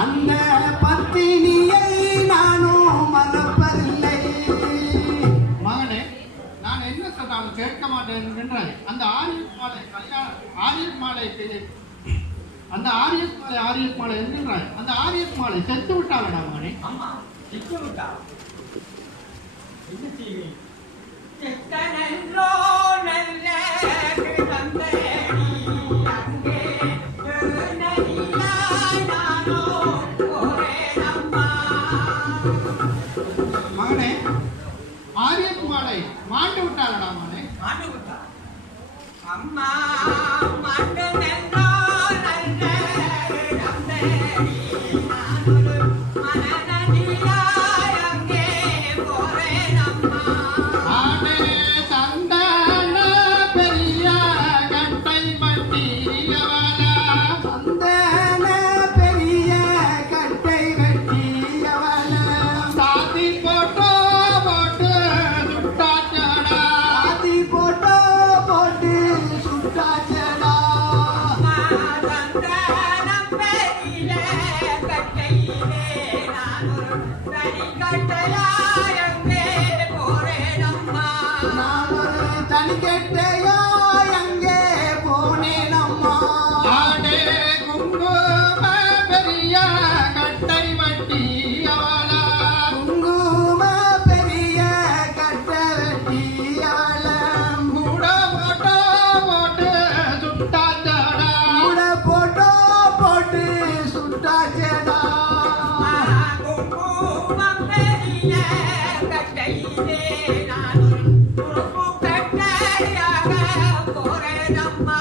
அந்த பத்தினியை நானும் மறப்பதில்லை. மகனே, நான் என்ன சொன்னாலும் கேட்க மாட்டேன் என்கின்றாய். அந்த ஆரியத் மாலை என்கின்றாய். அந்த ஆரியத் மாலை செத்து விட்டாளடா மகனே. அம்மா செத்து விட்டா என்ன செய்வேன்? மகனே, ஆரியத் மாலை மாண்டு விட்டாளடா மகனே. மாண்டு விட்டா அம்மா நான் ஒரு தனிக்கட்டையாயங்கே போறேனம்மா. நான் ஒரு தனிக்கட்டையா எங்கே போனேனம்மா. ஆடே குங்கும பெரிய கட்டை வட்டி அவளா குங்கும பெரிய கட்டை வெட்டி அவளம் கூட போட்டோ போட்டு சுட்டாச்சடா கூட போட்டு சுட்டாச்சேடா. குங்குமம் பெரிய கட்டையிலே நான் ஒரு குறுக்கு கட்டையாக போறேனம்மா.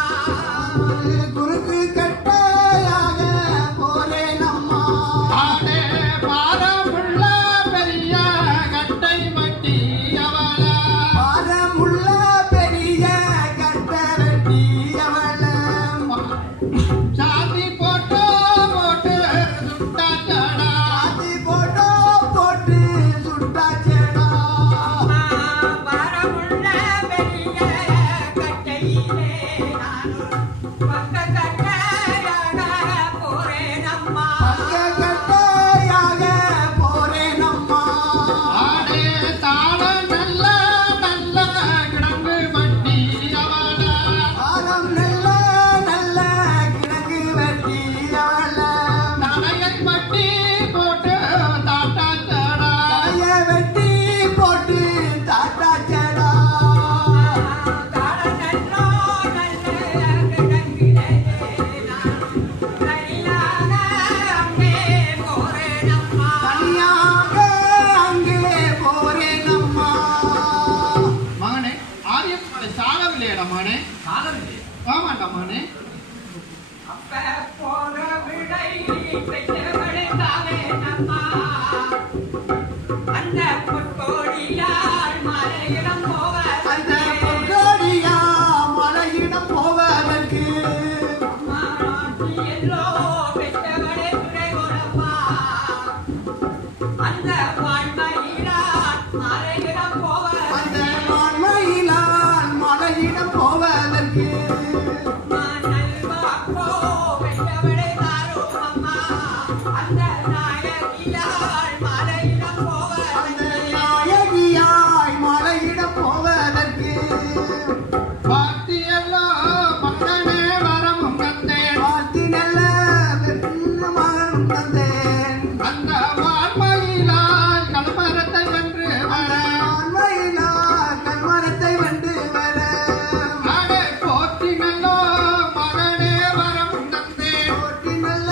குறுக்கு கட்டையாக போனேனம்மா. ஆடே பாரமுள்ள பெரிய கட்டை வட்டி அவளா பாரமுள்ள பெரிய கட்டை வெட்டி அவளம் சாதி போட்டோ போட்டு சுட்டாச்சடா சாத்தி போட்டு சுட்டாச்சேடா. பாரமுள்ள பெரிய கட்டையிலே நான் பக்க கட்டையாக போறேனம்மா. பக்க கட்டையாக போனேனம்மா. ஆடே தாள நல்ல நல்ல கிடங்கு வட்டி அவளா பாரம் நல்ல கிழங்கு வெட்டி அவளம் தலையை வட்டி போட்டு தாட்டாச்சடா தலைய வெட்டி போட்டு தாட்டாச்சேடா. காலநன்றோ நல்ல கிழங்கிலே நான் தனியாக அங்கே போறேனம்மா. தனியாக அங்கே போறேனம்மா. மகனே ஆரியமலை சாகவில்லையடா மகனே சாகவில்லை. ஆமாண்டா மகனே அப்ப போற விடை பெற்றவளே தாவேனம்மா. அந்த பொற்கோடியால் மலையிடம் அந்த போவதற்கு பொற்கோடியா மலையிடம் போவதற்கு மாறாட்டி எல்லோ பெற்றவளே துணைவரம்மா. அந்த வாழ்மையிலான் மலையிடம் அந்த போவதற்கு மான்மையிலால் மலையிடம் போவதற்கு நல்வாக்கோ பெற்றவளே தாரும் அம்மா. அந்த நாயகியால் மலையிடம் அந்த போவதற்கு நாயகியாய் மலையிடம் போவதற்கு பாத்தியெல்லாம் மகனே வரமும் கந்தேன் பார்த்தி நல்ல வெற்றின மகனும் தந்தேன். அந்த வான்மையிலால் கல்மரத்தை வென்று அந்த வர மான்மையிலால் கண்மரத்தை வென்று வர ஆடே போற்றி நல்லோ மகனே வரமும் கந்தேன் போற்றி நல்ல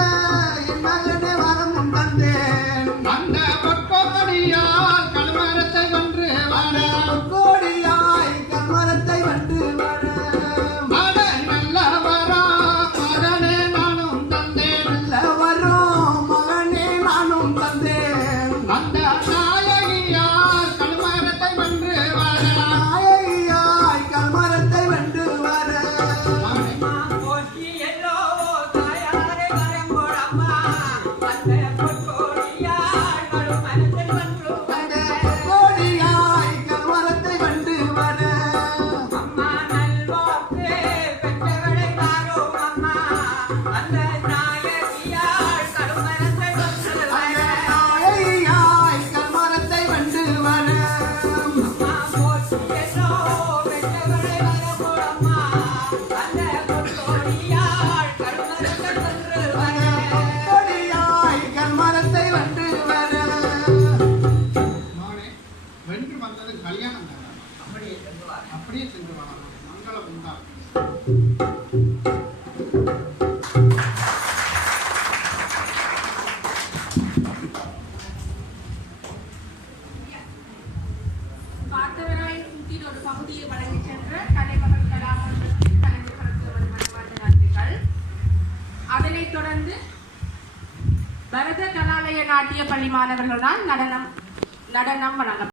என் மகனே வரமும் தந்தேன். அந்த பொற்கோடியால் கல்மரத்தை வென்று அந்த வர கோடியாய் கண்மரத்தை வென்று வர ஆடே நல்ல வரா மகனே நானும் தந்தேன் நல்ல வரும் மகனே நானும் தந்தேன். அந்த நாயகியால் கல்மரத்தை வென்று வர நாயகியாய் கண்மரத்தை வென்று வர மகனே போற்றி எல்லோ தாயாரே வரங்கோடம்மா. அந்த பொற்கோடியால் மறுமனத்தில் வந்து அந்த கோடியாய் கண்மரத்தை வென்று வர அம்மா நல்வாக்கு பெற்றவளை தாரும் அம்மா. அந்த நாயகியால் கருமரத்தை வந்து அந்த வர. நாயகியாய் கண்மரத்தை வென்று வர அம்மா போற்றி எல்லோ பெற்றவளை வரங்கோடம்மா. அந்த பொற்கோடியால் கருமரத்தை வந்து வர. கோடியாய் கண்மரத்தை வென்று வர மகனே வென்று வந்தது கல்யாணம் தானே அப்படியே செல்வார். அப்படியே சென்று வரலாம் மங்களம் உண்டா பார்த்தவராய் கூட்டின் ஒரு பகுதியை வழங்கிச் சென்ற கலைமகள் கலாமன்றத்தின் கலைஞர்களுக்கு ஒரு மனமார்ந்த நன்றிகள். அதனைத் தொடர்ந்து பரத கலாலய நாட்டிய பள்ளி மாணவர்களால் நடனம் வழங்கப்பட்டது.